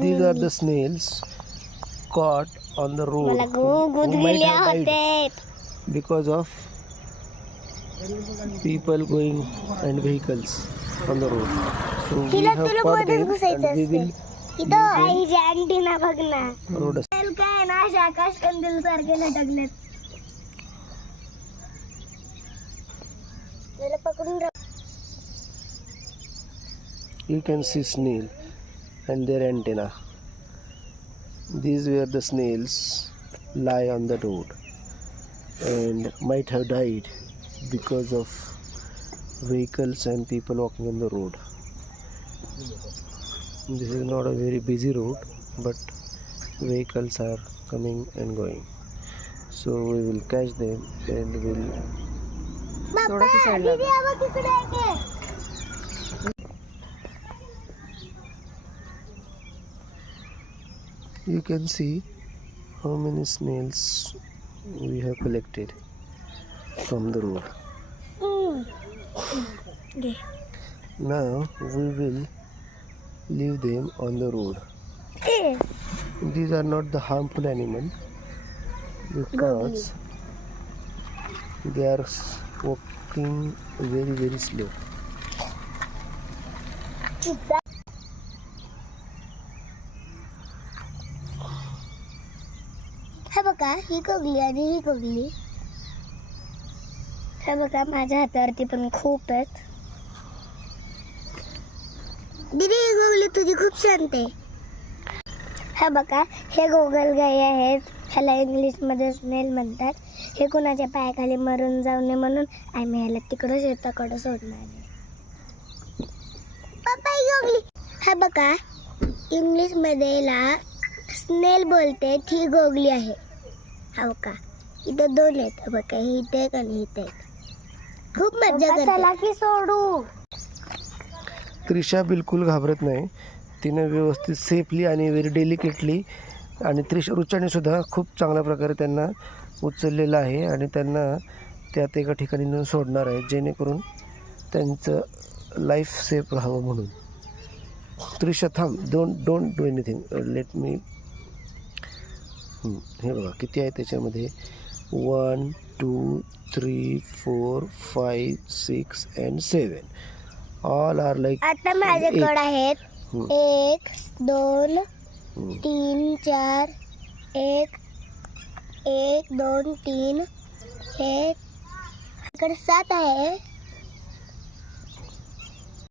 These are the snails caught on the road who might have died because of people going and vehicles on the road. So we have caught them and we will road. You can see snail and their antenna. These were the snails lie on the road and might have died because of vehicles and people walking on the road. This is not a very busy road, but vehicles are coming and going. So we will catch them and we'll. You can see how many snails we have collected from the road. Now we will leave them on the road. These are not the harmful animal because they are walking very slow. हे बघा ही कोगली आणि ही कोगली. हे बघा माझ्या हातावरती पण खूप आहेत. दीदी ही कोगली तुझी खूप शांत आहे. हे बघा हे गोगलगाई आहेत. ह्याला इंग्लिशमध्ये स्नेल म्हणतात. हे कुणाच्या पायाखाली मरून जाऊ नये म्हणून आम्ही ह्याला तिकडं शेताकडं सोडणार आहे. पप्पा ही कोगली. हे बघा इंग्लिशमध्ये याला स्नेल बोलते. ही गोगली आहे. हो का इथं दोन आहेत बघा. ही इथे एक आणि इथे एक. खूप मजा करते. सोडू. त्रिशा बिलकुल घाबरत नाही. तिने व्यवस्थित सेफली आणि व्हेरी डेलिकेटली आणि रुचाने सुद्धा खूप चांगल्या प्रकारे त्यांना उचललेलं आहे आणि त्यांना त्यात एका ठिकाणी नेऊन सोडणार आहे जेणेकरून त्यांचं लाईफ सेफ राहावं म्हणून. त्रिशा थांब. Don't do anything. Let me. हे बघा किती आहे त्याच्यामध्ये. 1 2 3 4 5 6 and 7. All R like. आता माझ्याकडे आहेत 1 2 3 4 1 1 2 3 हे इकडे 7 आहे.